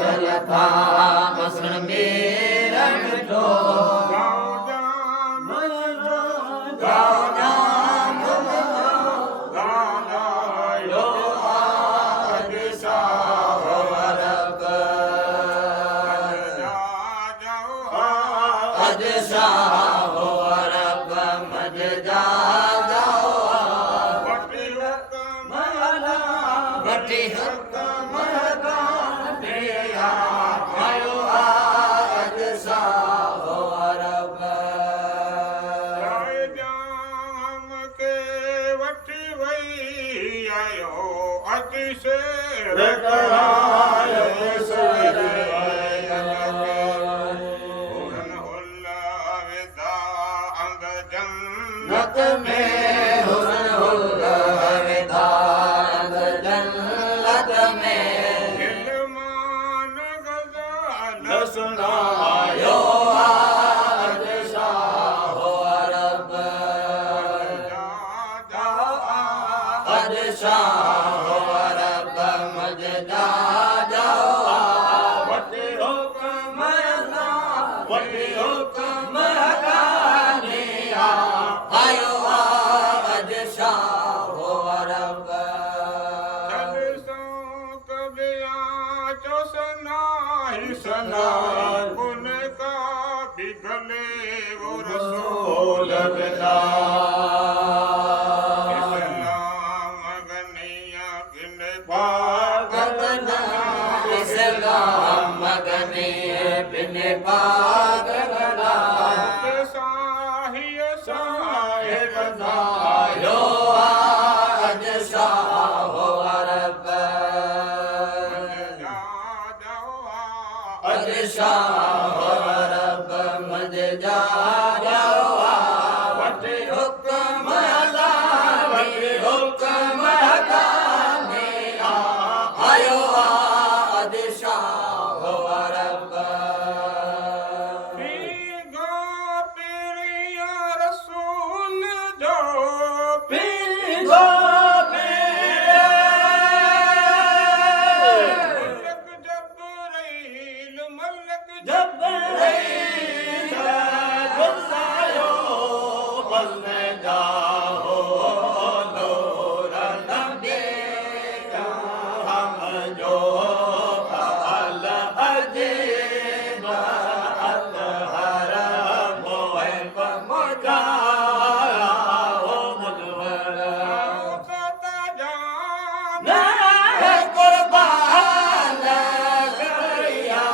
कलथा मसण मेरा मिठो गाओ नाम गानायो आदिशा वरक आदिशा वरक मज जा जाओ बटी हुक्म आयो आदिशा वरक जन्नत में हुस्न हुल्ला विदान जन्नत में इल्मान गज़ल सुनायो आज शाह अरब आज शाह अरब मजदा जाओ वटी हुक्म वटी हुक्म हकानिया आयो आज शाह अरब सना उनका बिगले वो रसूल बिना इस्लाम गनिया बिन पागना इस्लाम गनिया बिन पागना साहिय साहिब यो आज शाह अरब शाह अरब मज जा जाओ वटी हुक्म अल्लाह वटी हुक्म हकाने आयो आज शाह अरब पीगो पिरिया रसूल जो पीगो जबरील बुलायो बल्ले जाओ नूर नबी का हम जो अल अजीब अल हरम मोहब मुजारा हो मुजवरा सता जाना है कुर्बान करिया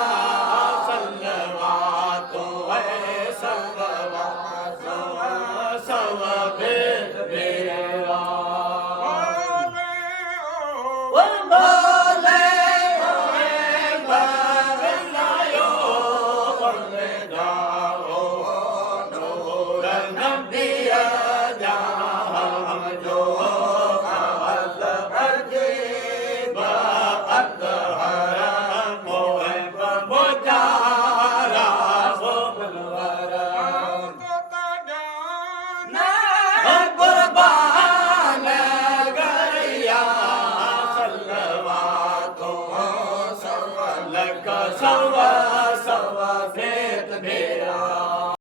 सवा सवा भेद मेरा